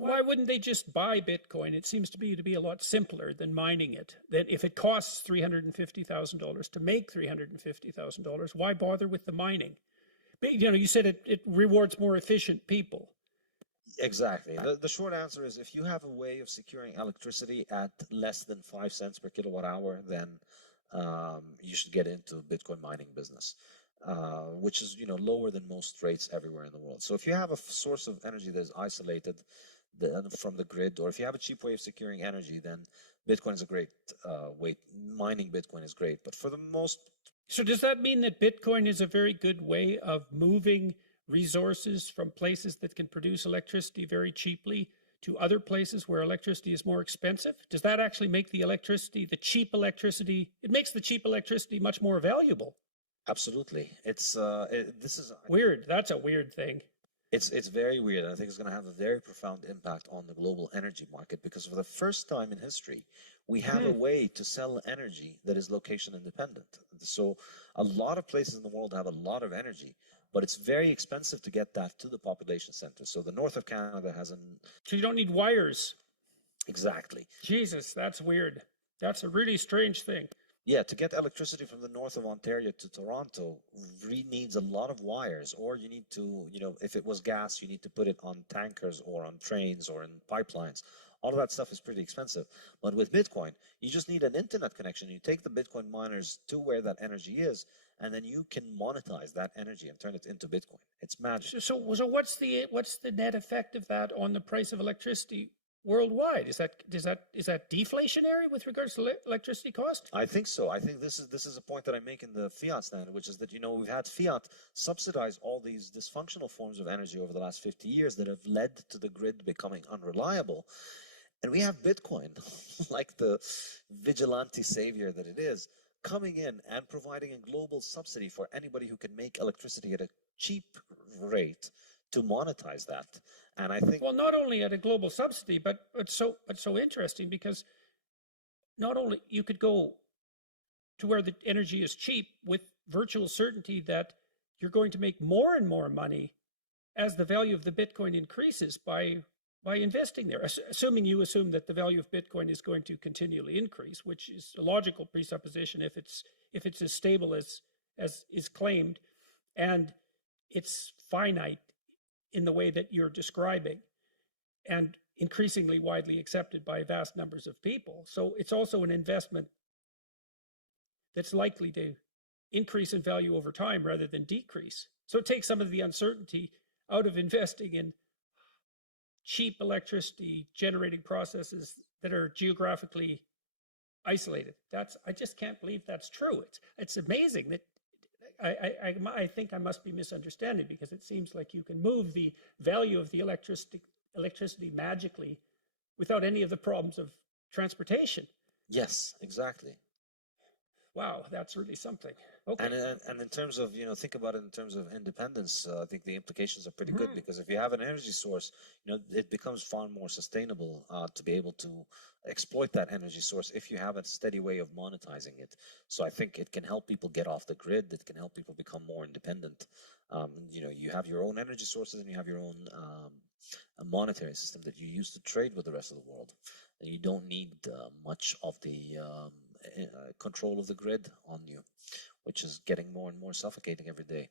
Why wouldn't they just buy Bitcoin? It seems to be a lot simpler than mining it. That if it costs $350,000 to make $350,000, why bother with the mining? But, you said it rewards more efficient people. Exactly. The short answer is if you have a way of securing electricity at less than 5 cents per kilowatt hour, then you should get into Bitcoin mining business, which is lower than most rates everywhere in the world. So if you have a source of energy that is isolated from the grid, or if you have a cheap way of securing energy, then Bitcoin is a great way. Mining Bitcoin is great, but for the most. So does that mean that Bitcoin is a very good way of moving resources from places that can produce electricity very cheaply to other places where electricity is more expensive? Does that actually make the cheap electricity, it makes the cheap electricity much more valuable? Absolutely. This is weird. That's a weird thing. It's very weird. I think it's going to have a very profound impact on the global energy market, because for the first time in history, we have a way to sell energy that is location independent. So a lot of places in the world have a lot of energy, but it's very expensive to get that to the population center. So the north of Canada has So you don't need wires. Exactly. Jesus, that's weird. That's a really strange thing. Yeah, to get electricity from the north of Ontario to Toronto needs a lot of wires, or you need to, if it was gas, you need to put it on tankers or on trains or in pipelines. All of that stuff is pretty expensive. But with Bitcoin, you just need an internet connection. You take the Bitcoin miners to where that energy is, and then you can monetize that energy and turn it into Bitcoin. It's magic. So what's the net effect of that on the price of electricity worldwide? Is that deflationary with regards to electricity cost? I think so. I think this is a point that I make in the fiat standard, which is that we've had fiat subsidize all these dysfunctional forms of energy over the last 50 years that have led to the grid becoming unreliable. And we have Bitcoin, like the vigilante savior that it is, coming in and providing a global subsidy for anybody who can make electricity at a cheap rate to monetize that. And I think, well, not only at a global subsidy, but so interesting, because not only you could go to where the energy is cheap with virtual certainty that you're going to make more and more money as the value of the Bitcoin increases by investing there, assuming that the value of Bitcoin is going to continually increase, which is a logical presupposition if it's as stable as is claimed, and it's finite in the way that you're describing, and increasingly widely accepted by vast numbers of people. So it's also an investment that's likely to increase in value over time rather than decrease. So it takes some of the uncertainty out of investing in cheap electricity generating processes that are geographically isolated. I just can't believe that's true. It's amazing that I think I must be misunderstanding, because it seems like you can move the value of the electricity magically without any of the problems of transportation. Yes, exactly. Wow, that's really something. Okay. And in terms of, think about it in terms of independence, I think the implications are pretty good, because if you have an energy source, it becomes far more sustainable to be able to exploit that energy source if you have a steady way of monetizing it. So I think it can help people get off the grid. It can help people become more independent. You have your own energy sources, and you have your own monetary system that you use to trade with the rest of the world. And you don't need much of the control of the grid on you, which is getting more and more suffocating every day.